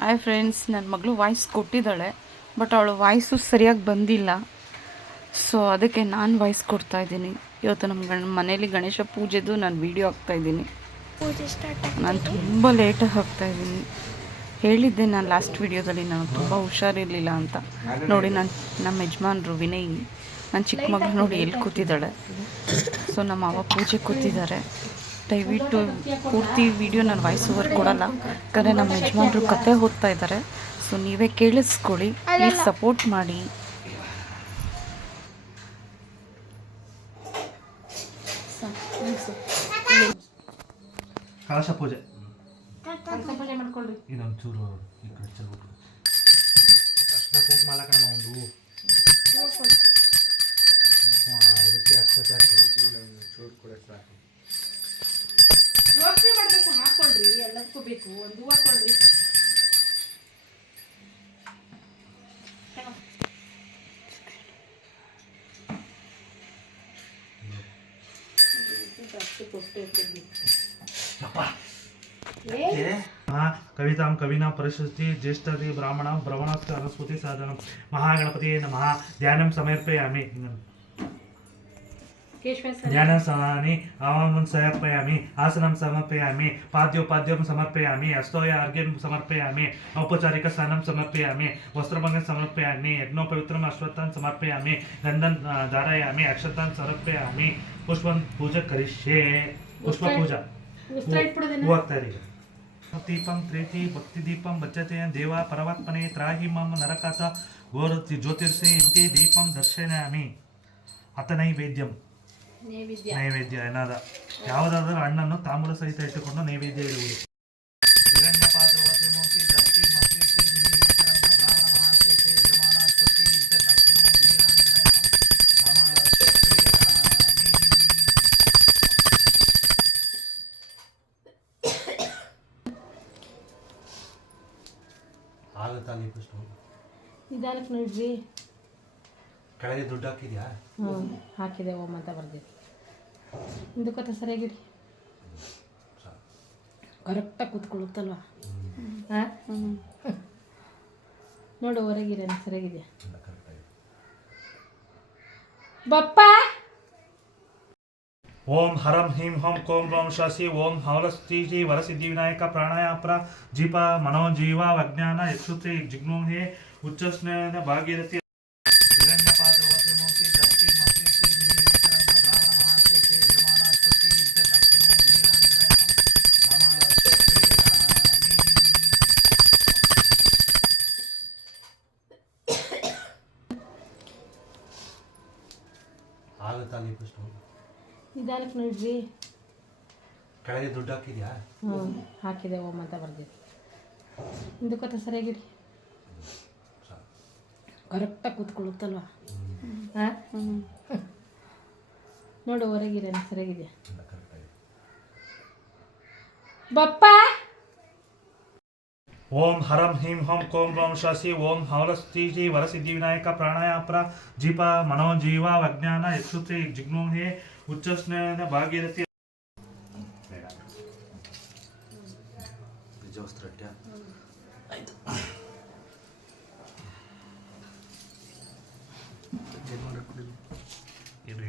Hi friends, ನನ್ನ ಮಗಳು voice ಕೊಟ್ಟಿದ್ದಾಳೆ, but ಅವಳು ವಾಯ್ಸು ಸರಿಯಾಗಿ ಬಂದಿಲ್ಲ. ಸೊ ಅದಕ್ಕೆ ನಾನು ವಾಯ್ಸ್ ಕೊಡ್ತಾಯಿದ್ದೀನಿ. ಇವತ್ತು ನಮ್ಮ ಮನೇಲಿ ಗಣೇಶ ಪೂಜೆದು ನಾನು ವೀಡಿಯೋ ಹಾಕ್ತಾಯಿದ್ದೀನಿ. ನಾನು ತುಂಬ ಲೇಟಾಗಿ ಹಾಕ್ತಾಯಿದ್ದೀನಿ. ಹೇಳಿದ್ದೆ ನಾನು ಲಾಸ್ಟ್ ವೀಡಿಯೋದಲ್ಲಿ ನಾನು ತುಂಬ ಹುಷಾರಿರಲಿಲ್ಲ ಅಂತ. ನೋಡಿ, ನಮ್ಮ ಯಜಮಾನ್ರು ವಿನಯ್ ನನ್ನ ಚಿಕ್ಕ ಮಗಳು ನೋಡಿ ಎಲ್ಲಿ ಕೂತಿದ್ದಾಳೆ. ಸೊ ನಮ್ಮ ಅವ್ವ ಪೂಜೆ ಕೂತಿದ್ದಾರೆ. ದಯವಿಟ್ಟು ಪೂರ್ತಿ ವಿಡಿಯೋ ನಾನು ವಾಯ್ಸ್ ಓವರ್ ಕೊಡಲ್ಲ, ಯಾಕಂದರೆ ನಮ್ಮ ಯಜಮಾನ್ರು ಕತೆ ಓದ್ತಾ ಇದ್ದಾರೆ. ಸೊ ನೀವೇ ಕೇಳಿಸ್ಕೊಳ್ಳಿ, ಪ್ಲೀಸ್ ಸಪೋರ್ಟ್ ಮಾಡಿ. ಕಳಶ ಪೂಜೆ ಮಾಡ್ಕೊಳ್ಳಿ. ಇದೊಂಚೂರು ಈ ಕಡೆ ಚೆಲ್ಬಿಟ್ಟು ಅರ್ಶಿನ ಕುಂಕುಮ ಅಲ್ಲ ಕಣಮ್ಮ, ಒಂದು ಇದಕ್ಕೆ ಅಕ್ಷತೆ ಹಾಕಿ ಚೂರು ಕೂಡ ಸಾಕು. ಯೋಚನೆ ಮಾಡಬೇಕು, ಹಾಕ್ಕೊಳ್ರಿ, ಎಲ್ಲದಕ್ಕೂ ಬೇಕು. ಒಂದು ಹೂವು ಹಾಕ್ಕೊಳ್ರಿ. ಕವಿತಾಂ ಕವಿನಾ ಪರಿಶುದ್ಧಿ ಜ್ಯೇಷ್ಠತಿ ಬ್ರಾಹ್ಮಣ ಬ್ರವಣ ಸರಸ್ವತಿ ಸಾಧನ ಮಹಾಗಣಪತಿ ನಮಃ. ಧ್ಯಾನಂ ಸಮರ್ಪಯಾಮಿ. ಧ್ಯಾನ ಸಮಾನಿ ಆವಾಮಂ ಸಮರ್ಪಯಾಮಿ. ಆಸನಂ ಸಮರ್ಪಯಾಮಿ. ಪಾದ್ಯೋಪಾದ್ಯಂ ಸಮರ್ಪಯಾಮಿ. ಅಸ್ತೋಯ ಅರ್ಘ್ಯಂ ಸಮರ್ಪಯಾಮಿ. ಔಪಚಾರಿಕ ಸ್ನಾನಂ ಸಮರ್ಪಯಾಮಿ. ವಸ್ತ್ರಭಂಗಂ ಸಮರ್ಪಯಾಮಿ. ಯಜ್ಞೋಪವಿತ್ರಂ ಅಶ್ವತ್ಥಾನ್ ಸಮರ್ಪಯಾಮಿ. ಗಂಧಂ ಧಾರಯಾಮಿ. ಅಕ್ಷತಾನ್ ಸಮರ್ಪಯಾಮಿ. ಪುಷ್ಪಂ ಪೂಜಾ ಕರಿಷ್ಯೆ. ಪುಷ್ಪ ಪೂಜಾ ಹೋಗ್ತಾರೆ. ದೀಪಂ ಪ್ರೀತಿ ಭಕ್ತಿ ದೀಪಂ ಬಚ್ಚತೆ ದೇವ ಪರಮಾತ್ಮನೆ ತ್ರಾಹಿ ಮಮ ನರಕಾತ ಗೋರತಿ ಜ್ಯೋತಿರ್ಸೆ ಇಂತಿ ದೀಪಂ ದರ್ಶಯಾಮಿ. ಅತ ನೈವೇದ್ಯಂ, ನೈವೇದ್ಯ ಏನಾದ ಯಾವುದಾದ್ರೂ ಹಣ್ಣನ್ನು ತಾಂಬೂಲ ಸಹಿತ ಇಟ್ಟುಕೊಂಡು ನೈವೇದ್ಯ ಇಡುವುದು. ಹಿರಣ್ಯ ಪಾತ್ರವತಿ ಮೂರ್ತಿ ದತ್ತಿ ಮತಿ ಬ್ರಾಹ್ಮಣ ಮಹಾಸೇತೆ ಯಜಮಾನ ಸ್ತುತಿ ಇಂತೆ ತತ್ವನ ನೀರಂಜನ ಆಗುತ್ತಾ? ನೀವು ನಿಧಾನಕ್ಕೆ ನೋಡ್ರಿ. ಕೆಳಗೆ ದುಡ್ಡು ಹಾಕಿದ್ಯಾ? ಹಾಕಿದೆ. ಓಮ್ ಅಂತ ಬರ್ದಿದೆ. ಹಿಂದಕ್ಕತ್ತ ಸರಿಯಾಗಿರಿ. ಕರೆಕ್ಟಾಗಿ ಕೂತ್ಕೊಳ್ಳುತ್ತಲ್ವಾ? ನೋಡು, ಹೊರಗಿರ ಸರಿಯಾಗಿದೆ. ಬಪ್ಪ. ಓಂ ಹರಂ ಹೀಂ ಹೋಂ ಕೋಂ ಬ್ರೌಂ ಶಾಸಿ ಓಂ ಹವಲಸ್ತಿ ಶ್ರೀ ವರಸಿದ್ಧಿ ವಿನಾಯಕ ಪ್ರಾಣಾಯಾಪ್ರ ಜೀಪ ಮನೋಜೀವ ವಿಜ್ಞಾನ ಯಕ್ಷುತ್ರಿ ಜಿಗ್ನೋಹೆ ಉಚ್ಚಸ್ನೇನ ಭಾಗೀರಥಿ ಹಿರಣ್ಯ ಪಾತ್ರವತಿ ಮೂರ್ತಿ ದತ್ತಿ ಮತಿ ಬ್ರಾಹ್ಮಣ ಮಹಾಸೇತೆ ಯಜಮಾನ ಸ್ತುತಿ ಇಂತೆ ತತ್ವನ ನೀರಂಜನ ಆಗುತ್ತಾ? ನೀವು ನಿಧಾನಕ್ಕೆ ನೋಡ್ರಿ. ಕೆಳಗೆ ದುಡ್ಡು ಹಾಕಿದ್ಯಾ? ಹಾಕಿದೆ. ಓಮ್ ಅಂತ ಬರ್ದಿದೆ. ಹಿಂದಕ್ಕತ್ತ ಸರಿಯಾಗಿರಿ. ಕರೆಕ್ಟಾಗಿ ಕೂತ್ಕೊಳ್ಳುತ್ತಲ್ವಾ? ನೋಡು, ಹೊರಗಿರ ಸರಿಯಾಗಿದೆ. ಬಪ್ಪ. ಓಂ ಹರಂ ಹೀಂ ಹೋಂ ಕೋಂ ಬ್ರೌಂ ಶಾಸಿ ಓಂ ಹವಲಸ್ತಿ ಶ್ರೀ ವರಸಿದ್ಧಿ ವಿನಾಯಕ ಪ್ರಾಣಾಯಾಪ್ರ ಜೀಪ ಮನೋಜೀವ ವಿಜ್ಞಾನ ಯಕ್ಷುತ್ರಿ ಜಿಗ್ನೋಹೆ ಉಚ್ಚಸ್ನೇನ ಭಾಗೀರಥಿ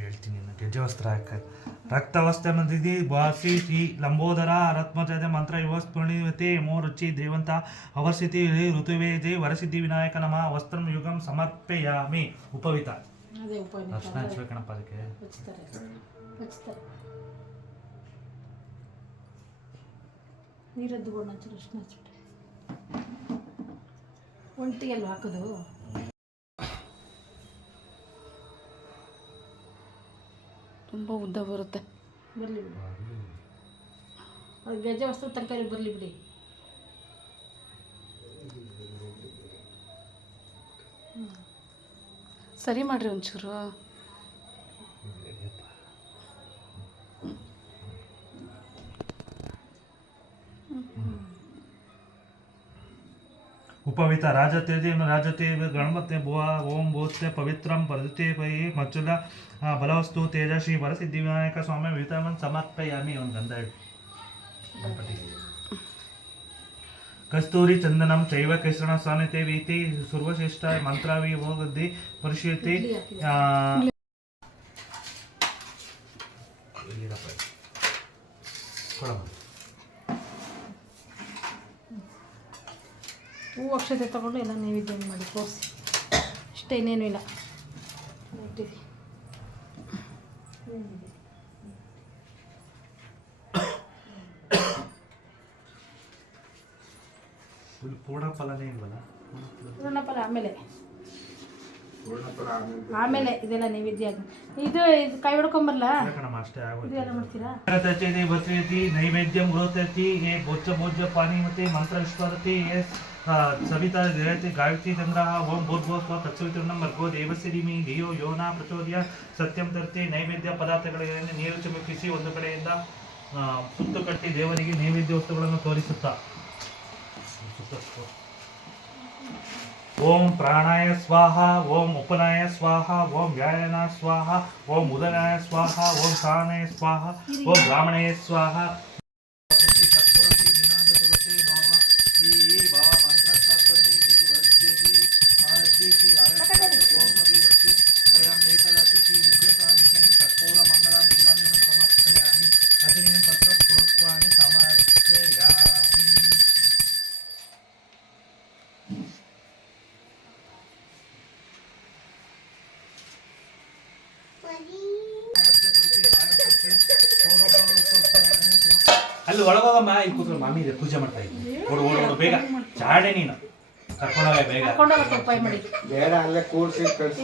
ಹೇಳ್ತೀನಿ. ಗೆಜ್ಜೆವಸ್ತ್ರ ಹಾಕ ರಕ್ತವಸ್ತ್ರ ಮದಿದಿ ಬಾಸಿ ಶ್ರೀ ಲಂಬೋದರ ರತ್ಮಜದ ಮಂತ್ರ ಯುವ ಸ್ಪೃಣಿವತೆ ಮೋ ರುಚಿ ದೇವಂತ ಅವರ್ಸಿತಿ ಋತುವೇಜೆ ವರಸಿದ್ಧಿ ವಿನಾಯಕ ನಮಃ. ವಸ್ತ್ರಂ ಯುಗಂ ಸಮರ್ಪಯಾಮಿ. ಉಪವಿತ ಅರ್ಶನ ಹಚ್ಬೇಕಣಪ್ಪ ಅದಕ್ಕೆ. ನೀರದ್ದು ಗೋಣ ಅರ್ಶನ ಹಚ್ಬಿಟ್ಟೆ. ಒಂಟಿಗೆಲ್ಲ ಹಾಕೋದು. ತುಂಬ ಉದ್ದ ಬರುತ್ತೆ. ಬರಲಿ ಬಿಡಿ. ಅದು ಗೆಜ್ಜೆ ವಸ್ತು ತರಕಾರಿ ಬರಲಿ ಬಿಡಿ. ಸರಿ ಮಾಡಿರಿ ಒಂಚೂರು. ಉಪವಿತ ರಾಜತೆ ಗಣಪತಿ ಭುವ ಓಂ ಭೂತ್ಯ ಪವಿತ್ರಂ ಪರದಿತೆ ಪೈ ಮಚ್ಚುಲ ಬಲವಸ್ತು ತೇಜ ಶ್ರೀ ವರಸಿದ್ಧಿ ವಿನಾಯಕ ಸ್ವಾಮಿ ವಿತಮನ್ ಸಮರ್ಪಯಾಮಿ. ಒಂದು ಗಂಧ ಗಣಪತಿ ಕಸ್ತೂರಿ ಚಂದನಂ ಚೈವ ಕೇಸರಣ ಸಾನ್ನಿತೆ ವೀತಿ ಸರ್ವಶ್ರೇಷ್ಠ ಮಂತ್ರಾವಿ ಹೋಗದ್ದಿ ಪರಿಶೀಲಿತಿ ಹೂವು ಅಕ್ಷತೆ ತಗೊಂಡು ಎಲ್ಲ ನೈವೇದ್ಯ ಮಾಡಿ ತೋರಿಸಿ ಅಷ್ಟೇ, ಇನ್ನೇನು ಇಲ್ಲ. ಪೂರ್ಣ ಫಲನೇ ಇಲ್ವಲ್ಲ. ಪೂರ್ಣಫಲ ಆಮೇಲೆ ಇದೆಲ್ಲ ನೈವೇದ್ಯ ಇದು ಕೈ ಹೊಡ್ಕೊಂಬರ್ಲ ಅಷ್ಟೇ ಇದೆಲ್ಲ ಮಾಡ್ತೀರಾ. ಆಗೋಯ್ತು. ನೈವೇದ್ಯಂ ಗೃಹತಿ ಹೇ ಭೋಜ್ಯ ಭೋಜ್ಯ ಪಾನಿ ಮತ್ತೆ ಮಂತ್ರ ವಿಶ್ವರತಿ ಹೇ ಸವಿತಾ ಜಯತಿ ಗಾಯತ್ರಿ ಚಂದ್ರ ಓಂ ಭೂರ್ಭುವ ತತ್ಸವಿತೃಣಂ ಭರ್ಗೋ ದೇವಸ್ಯ ಧೀಮಹಿ ಧಿಯೋ ಯೋ ನ ಪ್ರಚೋದಯಾತ್ ಸತ್ಯಂ ತರ್ತಿ. ನೈವೇದ್ಯ ಪದಾರ್ಥಗಳಿಗೆ ನೀರು ಚಿಮುಕಿಸಿ ಒಂದು ಕಡೆಯಿಂದ ಸುತ್ತು ಕಟ್ಟಿ ದೇವರಿಗೆ ನೈವೇದ್ಯ ವಸ್ತುಗಳನ್ನು ತೋರಿಸುತ್ತಾ ಓಂ ಪ್ರಾಣಾಯ ಸ್ವಾಹ, ಓಂ ಉಪನಾಯ ಸ್ವಾಹ, ಓಂ ವ್ಯಾಯನ ಸ್ವಾಹ, ಓಂ ಉದನಾಯ ಸ್ವಾಹ, ಓಂ ಸಾನಾಯ ಸ್ವಾಹ, ಓಂ ಬ್ರಾಹ್ಮಣಾಯ ಸ್ವಾಹ. ಅಲ್ಲಿ ಒಳಗೋಗಮ್ಮ, ಇಲ್ಲಿ ಕೂತ್ಕೊಂಡು ಮಾಮಿ ಇದೆ ಪೂಜೆ ಮಾಡ್ತಾ ಇದ್ದೀನಿ. ಓಡು ಓಡು ಓಡು ಬೇಗ, ಚಾಡೆ ನೀನು ಕರ್ಕೊಂಡೋಗ ಬೇಗ. ಉಪಾಯ ಮಾಡಿ ಬೇಡ ಅಲ್ಲೇ ಕೂರ್ಸಿ ಕಳ್ಸಿ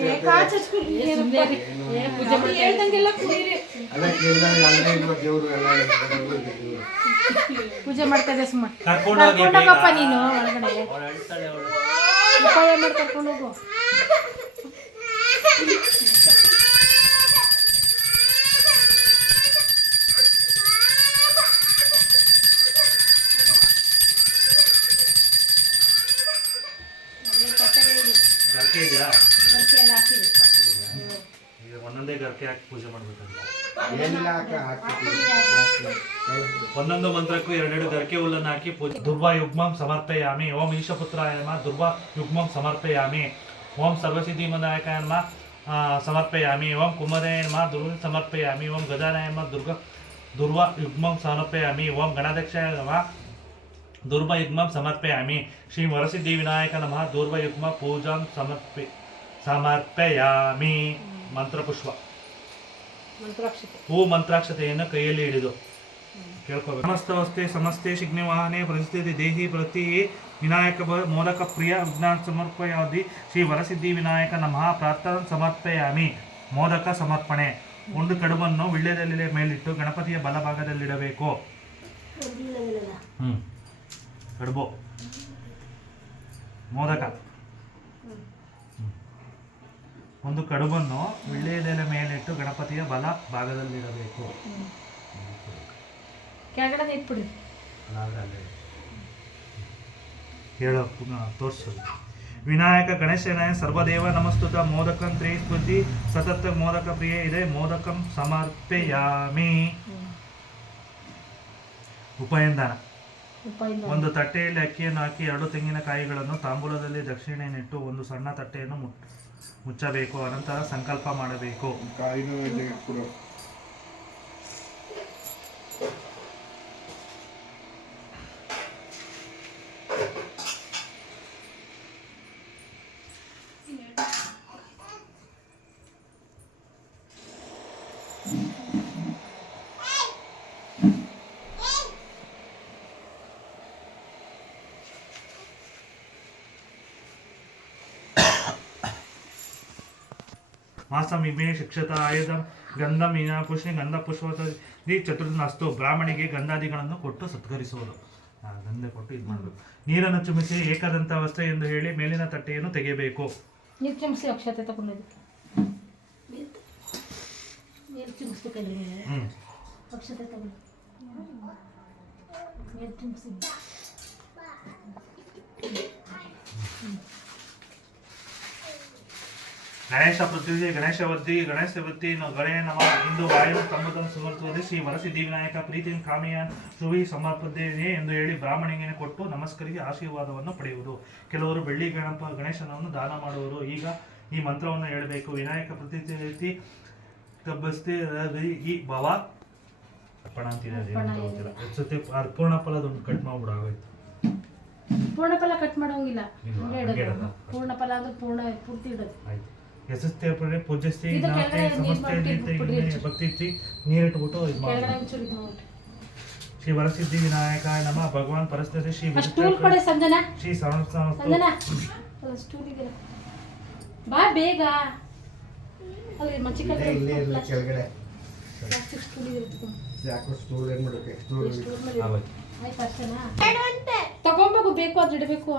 ದೇವ್ರು ಎಲ್ಲ ಪೂಜೆ ಮಾಡ್ತಾ ಇದೆ ಸುಮ್ಮ ಕರ್ಕೊಂಡೋಗಿ ಕರ್ಕೊಂಡೋಗಪ್ಪ ನೀನು ಒಳಗಡೆ ಉಪಾಯ ಮಾಡಿ ಕರ್ಕೊಂಡೋಗು. ಗರ್ಕೆ ಇದೆಯಾ? ಗರ್ಕೆ ಎಲ್ಲ ಹಾಕಿದೆ. ಈಗ ಒಂದೊಂದೇ ಗರ್ಕೆ ಹಾಕಿ ಪೂಜೆ ಮಾಡ್ಬೇಕಂತ. ಏನಿಲ್ಲ ಒಂದೊಂದು ಮಂತ್ರಕ್ಕೂ ಎರಡೆರಡು ಗರ್ಕೆ ಹುಲ್ಲನ್ನು ಹಾಕಿ ಪೂಜೆ. ದುರ್ವಾ ಯುಗ್ಮಂ ಸಮರ್ಪಯಾಮಿ. ಓಂ ಈಶಪುತ್ರಾಯ ನಮಃ ದುರ್ವಾ ಯುಗ್ಮಂ ಸಮರ್ಪಯಾಮಿ. ಓಂ ಸರ್ವಸಿದ್ಧಿ ವಿನಾಯಕಾಯ ನಮಃ ಸಮರ್ಪಯಾಮಿ. ಓಂ ಕುಮಾರಾಯ ನಮಃ ದುರ್ವ ಸಮರ್ಪಯಾಮಿ. ಓಂ ಗಜಾನಯ ನಮಃ ದುರ್ವಾ ಯುಗ್ಮಂ ಸಮರ್ಪಯಾಮಿ. ಓಂ ಗಣಾಧ್ಯಕ್ಷಾಯ ನಮಃ ದುರ್ವಯುಗ್ಮಂ ಸಮರ್ಪಯಾಮಿ. ಶ್ರೀ ವರಸಿದ್ಧಿ ವಿನಾಯಕ ನಮಃ ದುರ್ವಯುಗ್ಮ ಪೂಜಾಂ ಸಮರ್ಪಯಾಮಿ. ಮಂತ್ರಪುಷ್ಪ ಹೂ ಮಂತ್ರಾಕ್ಷತೆಯನ್ನು ಕೈಯಲ್ಲಿ ಹಿಡಿದು ಕೇಳ್ಕೋಬೇಕು. ಸಮಸ್ತವಸ್ತೆ ಸಮಸ್ತೆ ಶಿಗ್ನಿವಾಹನೆ ಪರಿಸ್ಥಿತಿ ದೇಹಿ ಪ್ರತಿ ವಿನಾಯಕ ಮೋದಕ ಪ್ರಿಯ ವಿಜ್ಞಾನ ಸಮರ್ಪಯಾದಿ. ಶ್ರೀ ವರಸಿದ್ಧಿ ವಿನಾಯಕ ನಮಃ ಪ್ರಾರ್ಥನಾ ಸಮರ್ಪಯಾಮಿ. ಮೋದಕ ಸಮರ್ಪಣೆ. ಒಂದು ಕಡುಬನ್ನು ವಿಳ್ಯದೆಲೆ ಮೇಲಿಟ್ಟು ಗಣಪತಿಯ ಬಲಭಾಗದಲ್ಲಿಡಬೇಕು. ಕಡುಬು ಮೋದಕ. ಒಂದು ಕಡುಬನ್ನು ವಿಳ್ಯದೆಲೆ ಮೇಲಿಟ್ಟು ಗಣಪತಿಯ ಬಲ ಭಾಗದಲ್ಲಿಡಬೇಕು. ಕೆಳಗಡೆ ಇಟ್ಬಿಡಿ. ಹೇಳೋ ತೋರಿಸೋದು. ವಿನಾಯಕ ಗಣೇಶನಾಯ ಸರ್ವದೇವ ನಮಸ್ತುತ ಮೋದಕಂ ತ್ರಿಸ್ಮೃತಿ ಸತತ ಮೋದಕ ಪ್ರಿಯ ಇದೆ. ಮೋದಕಂ ಸಮರ್ಪಯಾಮಿ. ಉಪಯಂದಾನ. ಒಂದು ತಟ್ಟೆಯಲ್ಲಿ ಅಕ್ಕಿಯನ್ನು ಹಾಕಿ 2 ತೆಂಗಿನಕಾಯಿಗಳನ್ನು ತಾಂಬೂಲದಲ್ಲಿ ದಕ್ಷಿಣೆಯನ್ನಿಟ್ಟು ಒಂದು ಸಣ್ಣ ತಟ್ಟೆಯನ್ನು ಮುಚ್ಚಬೇಕು. ಅನಂತರ ಸಂಕಲ್ಪ ಮಾಡಬೇಕು. ಮಾಸಮಿಮೆ ಶಿಕ್ಷತ ಆಯುಧಂ ಗಂಧಂ ಮೀನಾಪುಷ್ಣಿ ಗಂಧ ಪುಷ್ಪದಿ ಚತುರ್ನಸ್ತು. ಬ್ರಾಹ್ಮಣಿಗೆ ಗಂಧಾದಿಗಳನ್ನು ಕೊಟ್ಟು ಸತ್ಕರಿಸುವುದು. ಗಂಧ ಕೊಟ್ಟು ಇದು ಮಾಡಬೇಕು. ನೀರನ್ನು ಚುಮಿಸಿ ಏಕದಂತ ವಸ್ತ್ರ ಎಂದು ಹೇಳಿ ಮೇಲಿನ ತಟ್ಟೆಯನ್ನು ತೆಗೆಯಬೇಕು. ನೀರು ಚಿಮಿಸಿ ಅಕ್ಷತೆ ತಗೊಂಡಿದ್ದು ನೀರು ಚಿಮಿಸ್ಬೇಕಲ್ಲಿ. ಅಕ್ಷತೆ ತಗೊಂಡು ನೀರು ಚಿಮಿಸಿ. ಗಣೇಶ ಪೃಥ್ವಿ ಗಣೇಶ ವೃತ್ತಿ ಗಣೇ ನಮ ಇಂದು ವಾಯು ತಮ್ಮದನ್ನು ಸಮರ್ಥಿಸಿ ಶ್ರೀ ವರಸಿದ್ಧಿ ವಿನಾಯಕ ಪ್ರೀತಿಯ ಕಾಮಿಯ ಶುಭಿ ಸಮರ್ಪಿದ್ದೇನೆ ಎಂದು ಹೇಳಿ ಬ್ರಾಹ್ಮಣಿಗೆ ಕೊಟ್ಟು ನಮಸ್ಕರಿಸಿ ಆಶೀರ್ವಾದವನ್ನು ಪಡೆಯುವುದು. ಕೆಲವರು ಬೆಳ್ಳಿ ಗಣೇಶನನ್ನು ದಾನ ಮಾಡುವರು. ಈಗ ಈ ಮಂತ್ರವನ್ನು ಹೇಳಬೇಕು. ವಿನಾಯಕ ಪ್ರತಿ ಕಬ್ಬಸ್ತಿ ಈ ಭವ ಅರ್ಪಣ ಅಂತಿದೆ. ಪೂರ್ಣ ಫಲದೊಂದು ಕಟ್ ಮಾಡ್ಬಿಡಾಗೋಯ್ತು. ಪೂರ್ಣ ಫಲ ಕಟ್ ಮಾಡೋಂಗಿಲ್ಲ, ಇಲ್ಲ, ಹಂಗೆ ಹಂಗೆ ಇಡೋದು. ಇಡೋದು. ಪೂರ್ಣ ಫಲ ಅಂದ್ರೆ ಪೂರ್ತಿ ಇಡೋದು. ಆಯ್ತು. ಯಶಸ್ತೆ ಪೂಜಿಸ್ತಿ ಇದು ಕೆಳಗಡೆ ನೀರ್ ಮಾಡ್ಬಿಟ್ಟು ಭಕ್ತಿ ಇಚ್ಚಿ ನೀರಿಟ್ಬಿಟ್ಟು ಇದು ಕೆಳಗಡೆ ಮಾಡಿ. ಒಂಚೂರು ಇದು ಮಾಡ್ಬಿಟ್ಟು. ಶ್ರೀ ವರಸಿದ್ಧಿ ವಿನಾಯಕ ನಮ ಭಗವಾನ್ ಪರಿಸ್ಥಿತಿ ಶ್ರೀ ಆ ಸ್ಟೂಲ್ ಕೊಡೆ ಸಂಜನಾ, ಶ್ರೀ ಸರಸ್ವತಿ ಸಂಜನಾ ಅಲ್ಲ ಸ್ಟೂಲ್ ಇದೆ ಬಾ ಬೇಗ. ಅಲ್ಲಿ ಮಚ್ಚಿಕ ಇಲ್ಲೇ ಇರಲಿ ಕೆಳಗಡೆ ಪ್ಲಾಸ್ಟಿಕ್ ಸ್ಟೂಲ್ ಇದೆ ಎತ್ಕೊಂಡು. ಯಾಕೋ ಸ್ಟೂಲ್ ಏನು ಮಾಡೋಕೆ ಸ್ಟೂಲ್ ಸ್ಟೂಲ್ ಮೇಲೆ ಇಡು. ಆಗೋಯ್ತು. ಆಯ್ತು ಅಷ್ಟೇನಾ? ತಗೊಂಬೇಕು, ಬೇಕು ಅದ್ರ ಇಡಬೇಕು.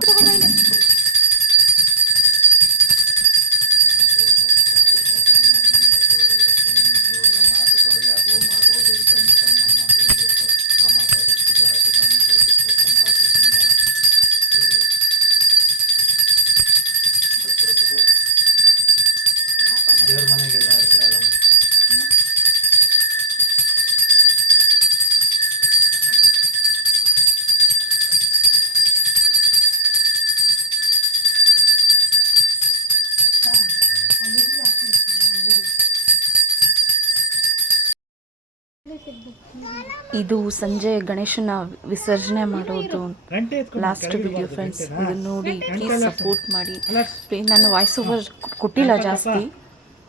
ದೇವ್ರ ಮನೆಗೆಲ್ಲ ಈ ಕಡೆ ಎಲ್ಲ ಇದು ಸಂಜೆ ಗಣೇಶನ ವಿಸರ್ಜನೆ ಮಾಡೋದು ಲಾಸ್ಟ್ ವಿಡಿಯೋ ಫ್ರೆಂಡ್ಸ್. ಇದನ್ನು ನೋಡಿ ಪ್ಲೀಸ್ ಸಪೋರ್ಟ್ ಮಾಡಿ. ನಾನು ವಾಯ್ಸ್ ಓವರ್ ಕೊಟ್ಟಿಲ್ಲ ಜಾಸ್ತಿ.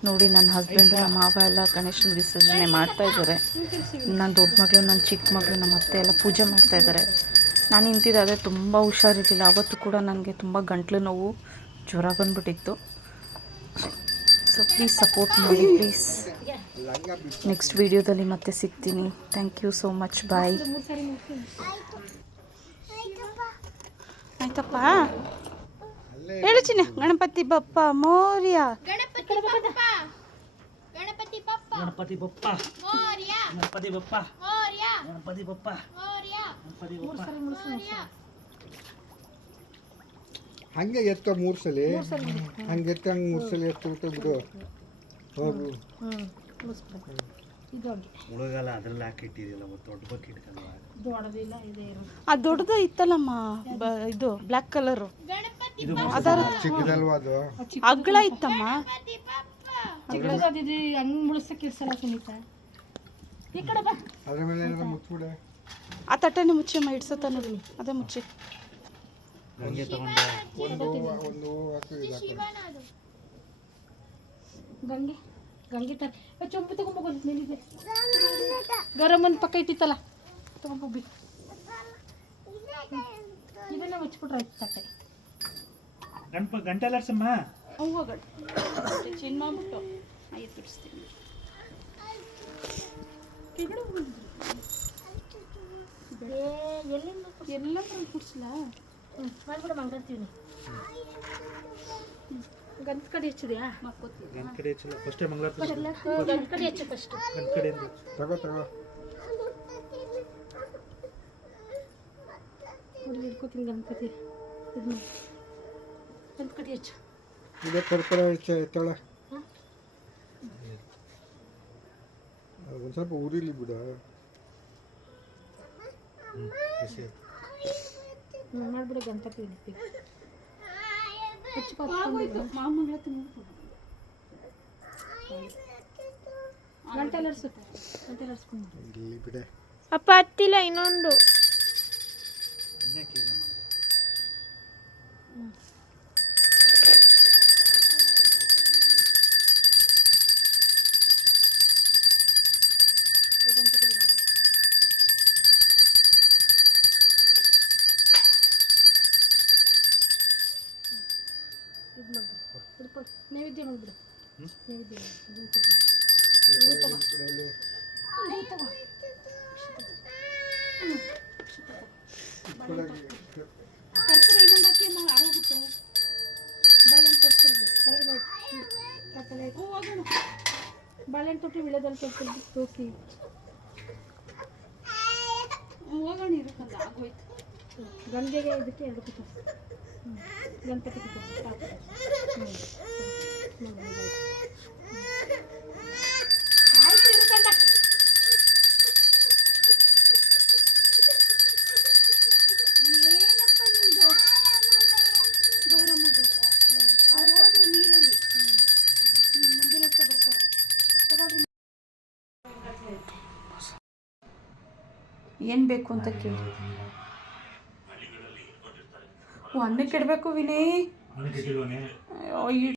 ನೋಡಿ ನನ್ನ ಹಸ್ಬೆಂಡು ನಮ್ಮ ಮಾವ ಎಲ್ಲ ಗಣೇಶನ ವಿಸರ್ಜನೆ ಮಾಡ್ತಾ ಇದ್ದಾರೆ. ನನ್ನ ದೊಡ್ಡ ಮಗಳು, ನನ್ನ ಚಿಕ್ಕ ಮಗಳು, ನಮ್ಮ ಅತ್ತೆ ಎಲ್ಲ ಪೂಜೆ ಮಾಡ್ತಾ ಇದ್ದಾರೆ. ನಾನು ನಿಂತಿದ್ದೆ, ತುಂಬ ಹುಷಾರಿರಲಿಲ್ಲ. ಅವತ್ತು ಕೂಡ ನನಗೆ ತುಂಬ ಗಂಟ್ಲು ನೋವು, ಜ್ವರ ಬಂದ್ಬಿಟ್ಟಿತ್ತು. ಸೊ ಪ್ಲೀಸ್ ಸಪೋರ್ಟ್ ಮಾಡಿ ಪ್ಲೀಸ್. ನೆಕ್ಸ್ಟ್ ವಿಡಿಯೋದಲ್ಲಿ ಮತ್ತೆ ಸಿಗ್ತೀನಿ. Thank you so much. Bye. ಆಯ್ತಪ್ಪ ಹೇಳು ಚಿನ್ನ. ಗಣಪತಿ ಬಪ್ಪ ಮೋರ್ಯ. ಗಣಪತಿ ಬಪ್ಪ ಗಣಪತಿ ಬಪ್ಪ ಗಣಪತಿ ಬಪ್ಪ ಗಣಪತಿ ಬಪ್ಪ. ಹಂಗೆ ಎತ್ತ 3 ಸಲ ಹಂಗೆ ಎತ್ತ 3 ಸಲ ಎತ್ತ ಬಿಡು ಹೋಗು. ಇದು ಹಂಗೆ ಮುಳುಗಲ್ಲ ಅದ್ರಲ್ಲಿ ಹಾಕಿಟ್ಟಿದೆಯಲ್ಲ, ದೊಡ್ಡ ಬಕೆಟ್ ಇಟ್ಕಲ್ವಾ? ದೊಡ್ಡದಿಲ್ಲ, ಇದೇ ಇರೋದು. ಆ ದೊಡ್ಡದು ಇತ್ತಲ್ಲಮ್ಮ, ಇದು ಬ್ಲ್ಯಾಕ್ ಕಲರು, ಅದರ ಚಿಕ್ಕದಲ್ವಾ ಅದು? ಅಗ್ಳ ಇತ್ತಮ್ಮ. ಚಿಕ್ಕದಾದಿದ್ದು ಹಂಗೆ ಮುಳಿಸಕ್ಕೆ ಇರ್ಸಲ್ಲ ಸುನೀತಾ. ಈ ಕಡೆ ಬಾ. ಅದ್ರ ಮೇಲೆ ಏನಾದ್ರು ಮುಚ್ಬಿಡೆ. ಆ ತಟ್ಟೆನ ಮುಚ್ಚಮ್ಮ, ಇಡ್ಸತ್ತ ನೋಡಿ. ಅದೇ ಮುಚ್ಚಿ. ಹಂಗೆ ತಗೊಂಡೆ. ಒಂದು ಹಾಕು ಇದು ಹಾಕು. ಗಂಗೆ ತರ ಚೊಂಬು ತಗೊಂಬೋಗಿ ಮೇಲಿದೆ. ಗರಮನ್ ಪಕ್ಕ ಇಟ್ಟಿತ್ತಲ್ಲ, ತಗೊಂಬೋಗಿ. ಇದನ್ನ ಮುಚ್ಬಿಟ್ರೆ ಆಯ್ತು ತಟ್ಟೆ. ಗಂಟೆ ಅಲ್ಲಾಡ್ಸಮ್ಮ. ಹೂವು ಚಿನ್ನ ಮಾಡ್ಬಿಟ್ಟು ಆಯ್ತು ಬಿಡಿಸ್ತೀನಿ. ಎಲ್ಲ ಕುಡಿಸ್ಲ ಮಾಡ್ಬಿಡ ಮಂಗಾಡ್ತೀವಿ. ಗಂಧ ಕಡೆ ಹೆಚ್ಚಿದೆಯಾ? ಗಂಟೆ ಕಡೆ ಹೆಚ್ಚಿಲ್ಲ, ಫಸ್ಟೇ ಮಂಗಳಾರ ಗಂಧ ಕಡೆ ಹೆಚ್ಚು ಫಸ್ಟ್. ಗಂಟೆ ಕಡೆಯಿಂದ ತಗೋ ಹಿಡ್ಕೋತೀನಿ ಗಣಪತಿ. ಇದು ಗಂಧ ಕಡೆ ಹೆಚ್ಚು. ಇದೇ ಕರ್ಪೂರ ಎತ್ತಳ. ಒಂದು ಸ್ವಲ್ಪ ಉರಿಲಿ ಬಿಡ. ಮಾಡ್ಬಿಡ ಗಣಪತಿ ಹಿಡ್ತೀವಿ. ಗಂಟೆ ಲಡ್ಸುತ್ತೆ, ಗಂಟೆ ಲಡ್ಸ್ಕೊಂಡು ಇಲ್ಲಿ ಬಿಡೆ. ಅಪ್ಪ ಹತ್ತಿಲ್ಲ ಇನ್ನೊಂದು. ಇದು ಮಾಡ್ಬಿಡು, ಹಿಡ್ಕೊಳ್ಳಿ. ನೈವೇದ್ಯ ಮಾಡಿಬಿಡು. ನೈವೇದ್ಯ ಕರ್ಪೂರ ಇನ್ನೊಂದು ಹಾಕಿ ಅಮ್ಮ, ಆರೋಗುತ್ತೆ. ಬಾಳೆಹಣ್ಣು ತೊಟ್ಬಿಡ್ದು ಕೆಳಗಡೆ ಹೋಗೋಣ. ಬಾಳೆಹಣ್ಣು ತೊಟ್ಟು ವಿಳೆದಲ್ಲಿ ತೊಟ್ಬಿಡ್ದು ತೋರಿಸಿ ಹೋಗೋಣ. ಇರುತ್ತಲ್ಲ ಆಗೋಯ್ತು. ಗಂಗೆಗೆ ಇದಕ್ಕೆ ಎರಡು ಗಣಪತಿಗೆ ಏನು ಬೇಕು ಅಂತ ಕೇಳಿ. ಓ, ಅನ್ನಕ್ಕೆ ಇಡಬೇಕು ವಿನಯ್. ಅನ್ನಕ್ಕೆ ಇಟ್ಟಿಲ್ವನೇ? ಅಯ್ಯೋ,